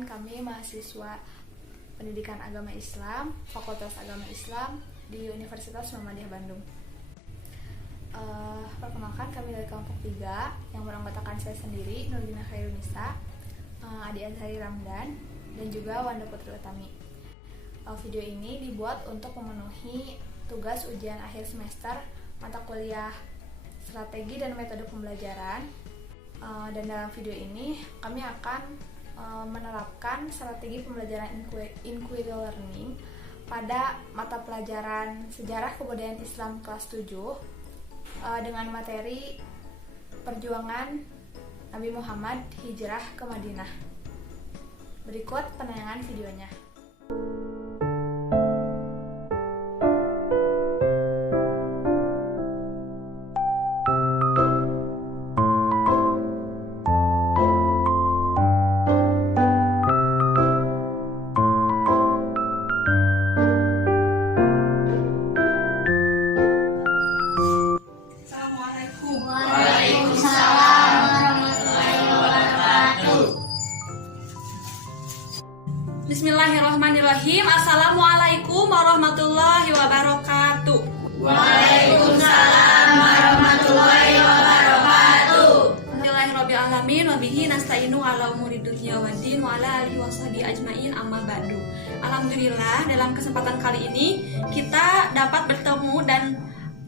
Perkenalkan, kami mahasiswa Pendidikan Agama Islam, Fakultas Agama Islam di Universitas Muhammadiyah Bandung. Perkenalkan, kami dari kelompok 3 yang beranggotakan saya sendiri, Nurdina Khairunisa, Adi Azhari Ramdan, dan juga Wanda Putri Utami. Video ini dibuat untuk memenuhi tugas ujian akhir semester mata kuliah strategi dan metode pembelajaran. Dan dalam video ini kami akan menerapkan strategi pembelajaran inquiry learning pada mata pelajaran Sejarah Kebudayaan Islam kelas 7 dengan materi perjuangan Nabi Muhammad hijrah ke Madinah. Berikut penayangan videonya. Bismillahirrahmanirrahim. Assalamualaikum warahmatullahi wabarakatuh. Waalaikumsalam warahmatullahi wabarakatuh. Alhamdulillahirrabbilalamin. Wabihi nasta'inu ala umuri dunya waddin wa ala alihi washabihi ajmain, amma ba'du. Alhamdulillah, dalam kesempatan kali ini kita dapat bertemu dan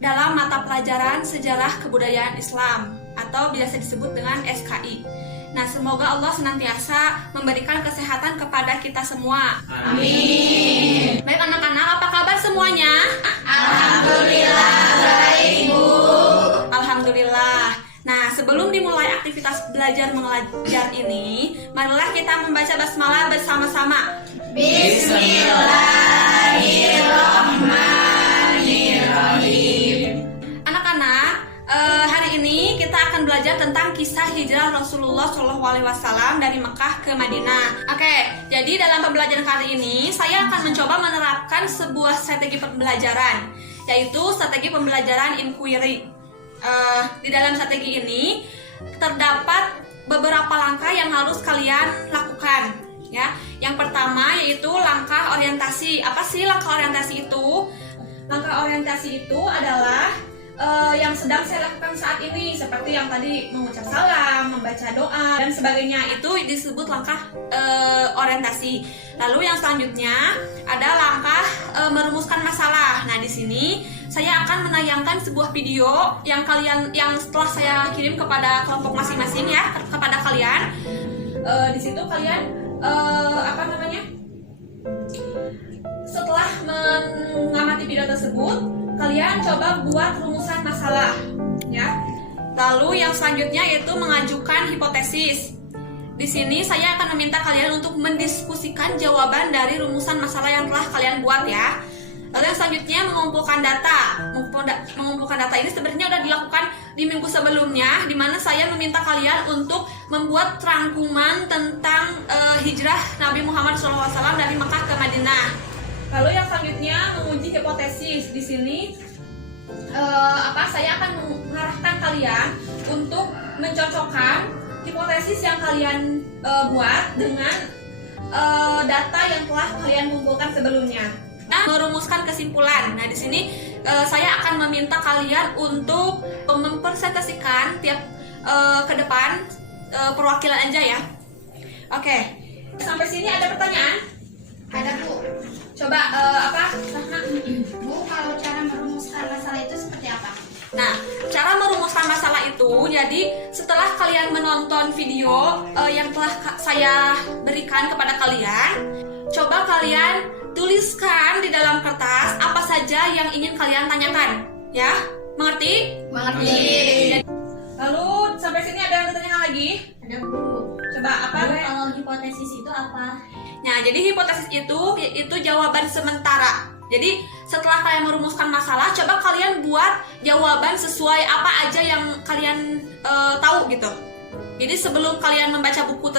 dalam mata pelajaran Sejarah Kebudayaan Islam atau biasa disebut dengan SKI. Nah, semoga Allah senantiasa memberikan kesehatan kepada kita semua. Amin. Baik anak-anak, apa kabar semuanya? Alhamdulillah baik, Bu. Alhamdulillah. Nah, sebelum dimulai aktivitas belajar mengajar ini, marilah kita membaca basmalah bersama-sama. Bismillahirrahmanirrahim. Anak-anak, hari ini kita akan belajar tentang kisah hijrah Rasulullah SAW dari Mekah ke Madinah. Oke, jadi dalam pembelajaran kali ini saya akan mencoba menerapkan sebuah strategi pembelajaran, yaitu strategi pembelajaran inquiry. Di dalam strategi ini terdapat beberapa langkah yang harus kalian lakukan. Ya, yang pertama yaitu langkah orientasi. Apa sih langkah orientasi itu? Langkah orientasi itu adalah yang sedang saya lakukan saat ini, seperti yang tadi mengucap salam, membaca doa dan sebagainya, itu disebut langkah orientasi. Lalu yang selanjutnya ada langkah merumuskan masalah. Nah, di sini saya akan menayangkan sebuah video yang setelah saya kirim kepada kelompok masing-masing ya, kepada kalian. Di situ kalian setelah mengamati video tersebut, kalian coba buat rumusan masalah ya. Lalu yang selanjutnya yaitu mengajukan hipotesis. Di sini saya akan meminta kalian untuk mendiskusikan jawaban dari rumusan masalah yang telah kalian buat ya. Lalu yang selanjutnya mengumpulkan data. Mengumpulkan data ini sebenarnya sudah dilakukan di minggu sebelumnya, di mana saya meminta kalian untuk membuat rangkuman tentang hijrah Nabi Muhammad SAW dari Mekah ke Madinah. Lalu yang selanjutnya menguji hipotesis. Di sini saya akan mengarahkan kalian untuk mencocokkan hipotesis yang kalian buat dengan data yang telah kalian kumpulkan sebelumnya. Nah, merumuskan kesimpulan. Nah, di sini saya akan meminta kalian untuk mempresentasikan tiap ke depan perwakilan aja ya. Oke. Sampai sini ada pertanyaan? Ada, Bu. Coba Bu, kalau cara merumuskan masalah itu seperti apa? Nah, cara merumuskan masalah itu, jadi setelah kalian menonton video yang telah saya berikan kepada kalian, coba kalian tuliskan di dalam kertas apa saja yang ingin kalian tanyakan, ya? Mengerti? Mengerti. Lalu sampai sini ada yang bertanya lagi? Ada, Bu. Coba apa? Bu, kalau hipotesis itu apa? Nah, jadi hipotesis itu jawaban sementara. Jadi setelah kalian merumuskan masalah, coba kalian buat jawaban sesuai apa aja yang kalian tahu gitu. Jadi sebelum kalian membaca buku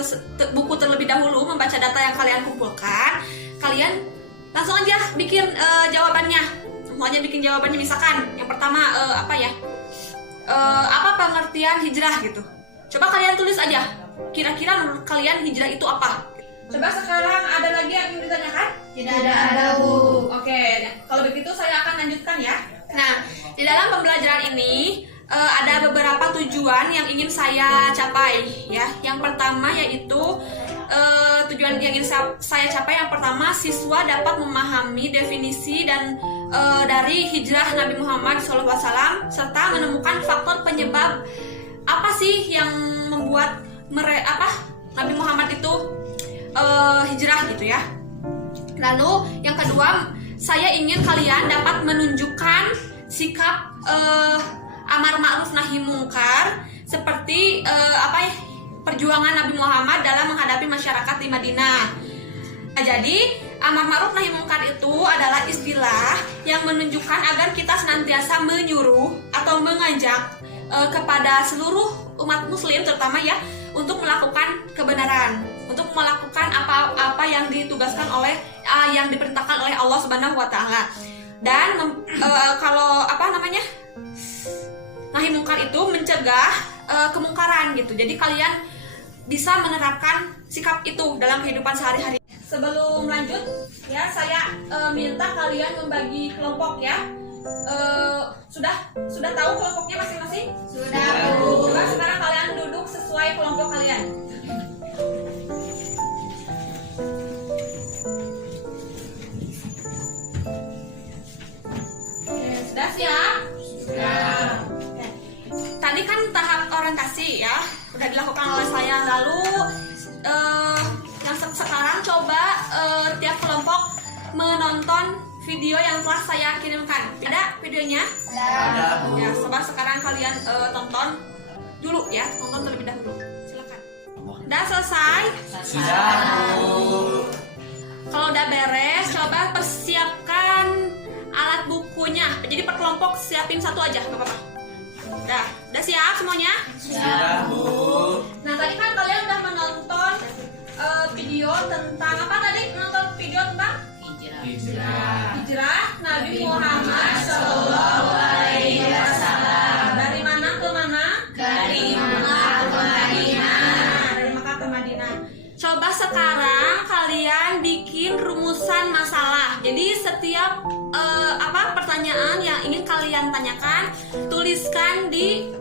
terlebih dahulu, membaca data yang kalian kumpulkan, kalian langsung aja bikin jawabannya. Langsung aja bikin jawabannya. Misalkan yang pertama apa pengertian hijrah gitu. Coba kalian tulis aja. Kira-kira menurut kalian hijrah itu apa? Coba sekarang ada lagi yang ingin ditanyakan? Tidak ada, Bu. Oke, kalau begitu saya akan lanjutkan ya. Nah, di dalam pembelajaran ini ada beberapa tujuan yang ingin saya capai ya. Yang pertama yaitu tujuan yang ingin saya capai, yang pertama, siswa dapat memahami definisi dan dari hijrah Nabi Muhammad SAW serta menemukan faktor penyebab apa sih yang membuat Nabi Muhammad itu hijrah gitu ya. Lalu yang kedua, saya ingin kalian dapat menunjukkan sikap amar ma'ruf nahi mungkar seperti perjuangan Nabi Muhammad dalam menghadapi masyarakat di Madinah. Nah, jadi amar ma'ruf nahi mungkar itu adalah istilah yang menunjukkan agar kita senantiasa menyuruh atau mengajak kepada seluruh umat muslim terutama ya untuk melakukan kebenaran, untuk melakukan apa yang ditugaskan oleh yang diperintahkan oleh Allah Subhanahu wa taala. Dan kalau nahi mungkar itu mencegah kemungkaran gitu. Jadi kalian bisa menerapkan sikap itu dalam kehidupan sehari-hari. Sebelum lanjut ya, saya minta kalian membagi kelompok ya. Sudah tahu kelompoknya masing-masing? Sudah, Bu. Coba sekarang kalian duduk sesuai kelompok kalian. Oke, sudah siap? Sudah. Oke. Tadi kan tahap orientasi ya, udah dilakukan oleh saya. Lalu yang sekarang coba tiap kelompok menonton video yang telah saya kirimkan. Ada videonya? Ada. Ya, coba sekarang kalian tonton dulu ya, tonton terlebih dahulu. Silakan. Udah selesai? Sudah, Bu. Kalau udah beres, coba persiapkan alat bukunya. Jadi per kelompok siapin satu aja, nggak apa-apa. Udah siap semuanya? Sudah, Bu. Nah, tadi kan kalian udah menonton video tentang apa tadi? Menonton video tentang hijrah Nabi Muhammad Shallallahu Alaihi Wasallam. Dari mana ke mana? Dari Makkah ke Madinah. Dari Makkah ke Madinah. Coba sekarang kalian bikin rumusan masalah. Jadi setiap pertanyaan yang ingin kalian tanyakan, tuliskan di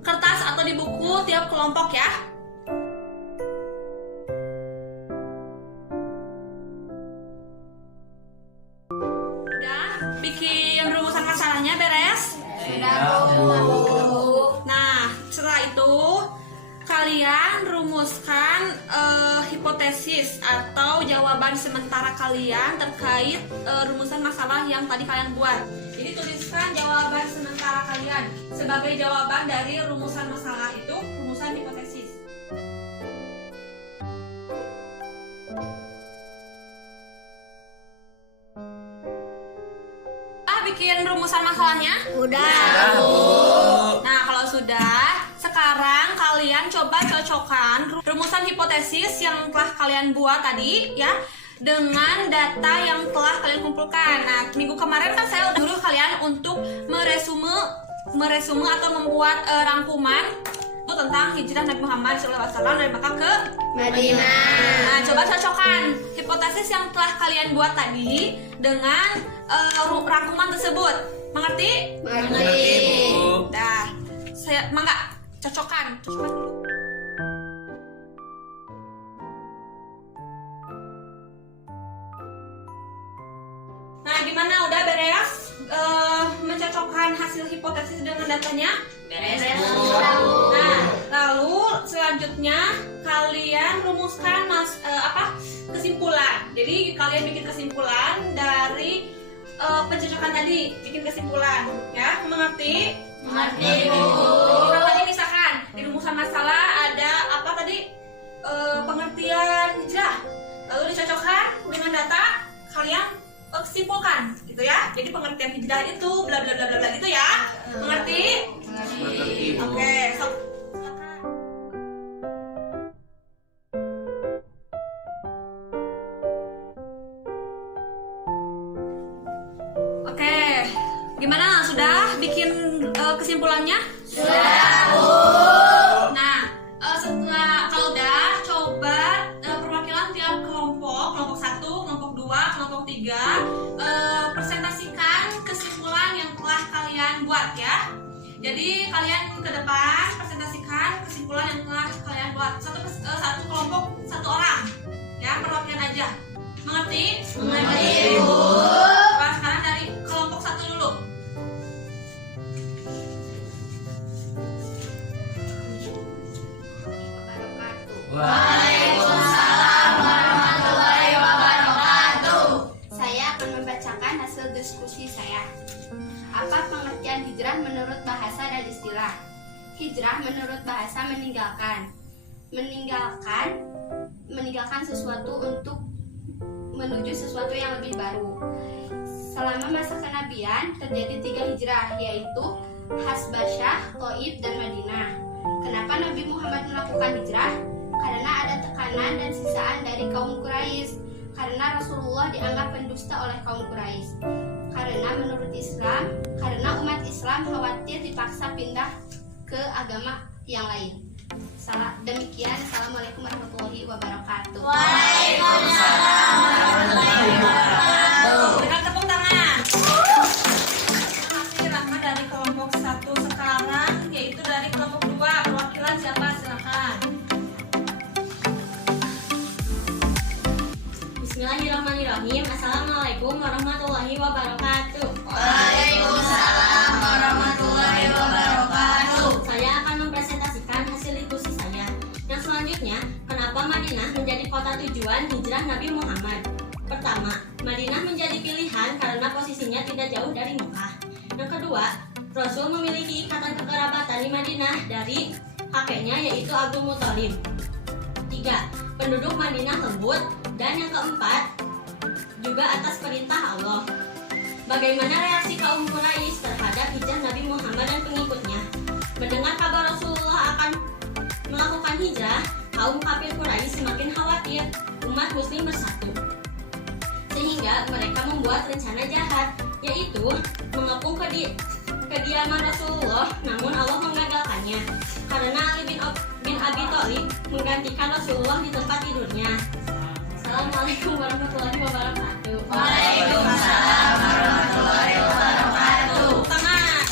kertas atau di buku tiap kelompok ya. Udah bikin rumusan masalahnya beres? Sudah, Bu. Nah, setelah itu kalian rumuskan hipotesis atau jawaban sementara kalian terkait rumusan masalah yang tadi kalian buat. Jadi tuliskan jawaban sementara kalian sebagai jawaban dari rumusan masalah itu, rumusan hipotesis. Bikin rumusan masalahnya? Sudah, Bu. Nah, kalau sudah, sekarang kalian coba cocokkan rumusan hipotesis yang telah kalian buat tadi ya dengan data yang telah kalian kumpulkan. Nah, minggu kemarin kan saya udah nyuruh kalian untuk meresume atau membuat rangkuman tentang hijrah Nabi Muhammad SAW dari Makkah ke Madinah. Nah, coba cocokkan hipotesis yang telah kalian buat tadi dengan rangkuman tersebut. Mengerti? Mengerti, Bu. Dah, saya mangga cocokkan dulu. Nah, gimana? Udah beres mencocokkan hasil hipotesis dengan datanya? Beres, Bu. Nah, lalu selanjutnya kalian rumuskan kesimpulan. Jadi kalian bikin kesimpulan dari pencocokan tadi, bikin kesimpulan, ya, mengerti? Mengerti, Bu. Kalau tadi misalkan di rumusan masalah ada apa tadi? Pengertian hijrah, lalu dicocokkan dengan data, kalian simpulkan, gitu ya. Jadi pengertian hijrah itu bla bla bla bla bla gitu ya. Mengerti? Mengerti, Bu. Oke, gimana? Sudah bikin kesimpulannya? Sudah, Bu. Nah, setelah kalau udah, coba kalian buat ya. Jadi kalian ke depan presentasikan kesimpulan yang telah kalian buat. Satu kelompok satu orang ya, perwakilan aja. Mengerti? Mengerti, Bu. Nah, sekarang dari kelompok satu dulu. Waalaikumsalam warahmatullahi wabarakatuh. Saya akan membacakan hasil diskusi saya. Apa pengertian hijrah menurut bahasa dan istilah? Hijrah menurut bahasa meninggalkan sesuatu untuk menuju sesuatu yang lebih baru. Selama masa kenabian terjadi 3 hijrah, yaitu Hasbasyah, Thaif, dan Madinah. Kenapa Nabi Muhammad melakukan hijrah? Karena ada tekanan dan siksaan dari kaum Quraisy. Karena Rasulullah dianggap pendusta oleh kaum Quraisy. Karena umat Islam khawatir dipaksa pindah ke agama yang lain. Demikian, Assalamualaikum warahmatullahi wabarakatuh. Waalaikumsalam warahmatullahi wabarakatuh. Berikan tepuk tangan. Terima kasih Rahma dari kelompok 1 sekarang, yaitu dari kelompok 2. Perwakilan siapa? Silakan. Bismillahirrahmanirrahim. Assalamualaikum warahmatullahi wabarakatuh. Waalaikumsalam warahmatullahi wabarakatuh. Saya akan mempresentasikan hasil diskusi saya. Yang selanjutnya, kenapa Madinah menjadi kota tujuan hijrah Nabi Muhammad? Pertama, Madinah menjadi pilihan karena posisinya tidak jauh dari Mekah. Yang kedua, Rasul memiliki ikatan kekerabatan di Madinah dari kakeknya, yaitu Abdul Muthalib. 3. Penduduk Madinah lembut. Dan yang keempat, juga atas perintah Allah. Bagaimana reaksi kaum Quraisy terhadap hijrah Nabi Muhammad dan pengikutnya? Mendengar kabar Rasulullah akan melakukan hijrah, kaum kafir Quraisy semakin khawatir umat muslim bersatu. Sehingga mereka membuat rencana jahat, yaitu mengepung kediaman Rasulullah, namun Allah menggagalkannya. Karena Ali bin Abi Thalib menggantikan Rasulullah di tempat tidurnya. Assalamualaikum warahmatullahi wabarakatuh. Waalaikumsalam warahmatullahi wabarakatuh. Tangan.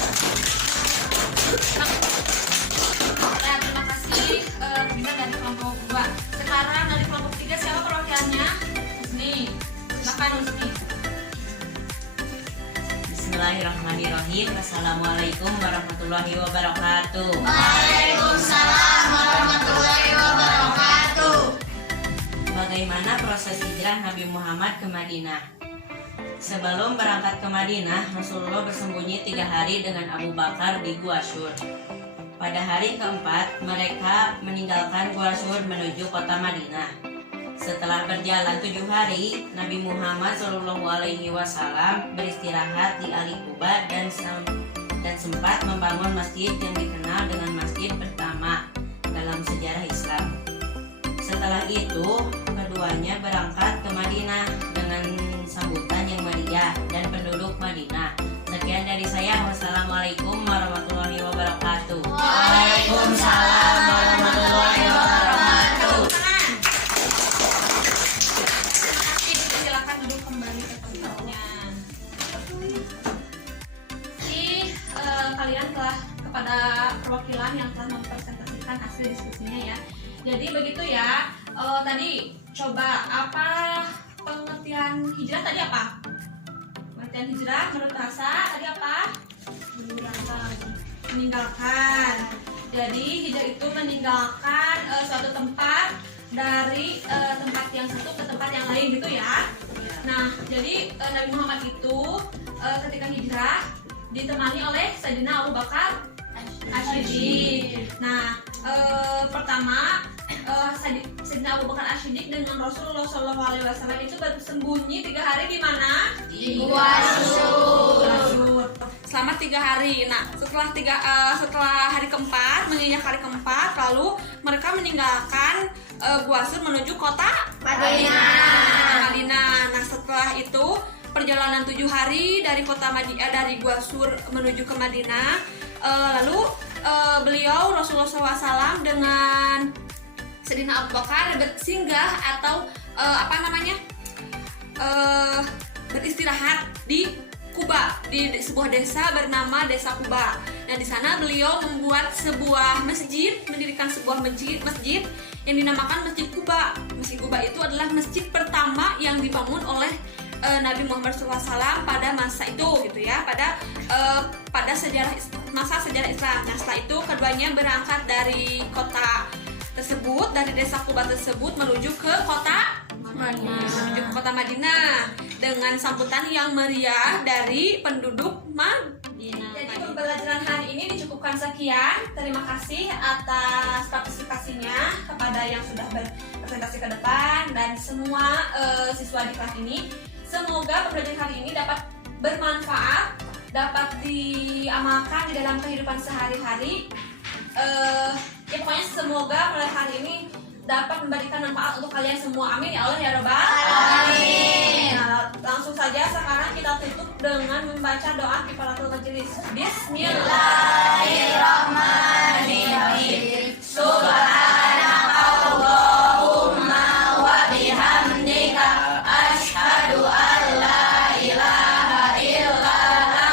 Nah, terima kasih kita dari kelompok 2. Sekarang dari kelompok 3 siapa perwakilannya? Husni. Silakan Husni. Bismillahirrahmanirrahim. Assalamualaikum warahmatullahi wabarakatuh. Waalaikumsalam warahmatullahi wabarakatuh. Bagaimana proses hijrah Nabi Muhammad ke Madinah? Sebelum berangkat ke Madinah, Rasulullah bersembunyi 3 hari dengan Abu Bakar di Gua Syur. Pada hari keempat, mereka meninggalkan Gua Syur menuju kota Madinah. Setelah berjalan 7 hari, Nabi Muhammad SAW beristirahat di Ali Quba dan sempat membangun masjid yang dikenal dengan masjid pertama dalam sejarah Islam. Setelah itu, keduanya berangkat ke Madinah dengan sambutan yang meriah dan penduduk Madinah. Sekian dari saya. Wassalamualaikum warahmatullahi wabarakatuh. Waalaikumsalam warahmatullahi wabarakatuh. Silakan duduk kembali ke tempatnya. Kalian telah kepada perwakilan yang telah mempresentasikan hasil diskusinya ya. Jadi begitu ya. Tadi coba apa pengertian hijrah tadi apa? Pengertian hijrah menurut bahasa tadi apa? Meninggalkan. Jadi hijrah itu meninggalkan suatu tempat dari tempat yang satu ke tempat yang lain gitu ya. Nah, jadi Nabi Muhammad itu ketika hijrah ditemani oleh Sayyidina Abu Bakar As-Siddiq. Nah, pertama Sayyidina Abu Bakar As-Siddiq dengan Rasulullah SAW itu bersembunyi 3 hari di mana? Di Gua Syur. Selama 3 hari. Nah, setelah hari keempat, menginjak hari keempat, lalu mereka meninggalkan Gua Syur menuju kota Madinah. Nah, setelah itu perjalanan 7 hari dari kota dari Gua Syur menuju ke Madinah. Lalu beliau Rasulullah SAW dengan Sayyidina Abu Bakar bersinggah atau beristirahat di Kuba di sebuah desa bernama Desa Kuba. Nah, di sana beliau membuat sebuah masjid, mendirikan sebuah masjid yang dinamakan Masjid Kuba. Masjid Kuba itu adalah masjid pertama yang dibangun oleh Nabi Muhammad SAW pada masa itu, gitu ya, pada masa sejarah Islam. Nah, setelah itu keduanya berangkat dari kota tersebut, dari Desa Kuba tersebut menuju ke kota Madinah dengan sambutan yang meriah dari penduduk Madinah. Jadi pembelajaran hari ini dicukupkan sekian. Terima kasih atas partisipasinya kepada yang sudah berpresentasi ke depan dan semua siswa di kelas ini. Semoga pembelajaran hari ini dapat bermanfaat, dapat diamalkan di dalam kehidupan sehari-hari. Ya pokoknya semoga pembelajaran hari ini dapat memberikan manfaat untuk kalian semua. Amin ya Allah ya Rabbal Alamin. Nah, langsung saja sekarang kita tutup dengan membaca doa kifaratul majelis. Bismillahirrahmanirrahim. Subhanakallahumma wa bihamdika asyhadu an la ilaha illa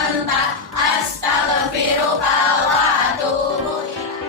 anta astaghfiruka wa atubu ilaik.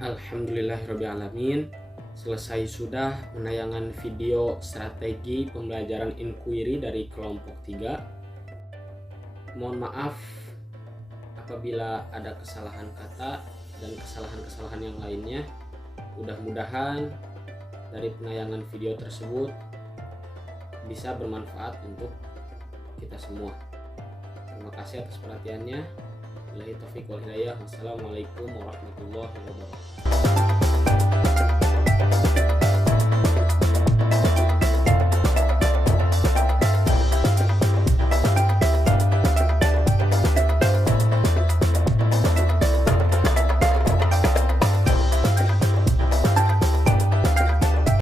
Alhamdulillahirrahmanirrahim. Selesai sudah penayangan video strategi pembelajaran inquiry dari kelompok 3. Mohon maaf apabila ada kesalahan kata dan kesalahan-kesalahan yang lainnya. Mudah-mudahan dari penayangan video tersebut bisa bermanfaat untuk kita semua. Terima kasih atas perhatiannya. Billahi taufiq wal hidayah. Wassalamualaikum warahmatullahi wabarakatuh.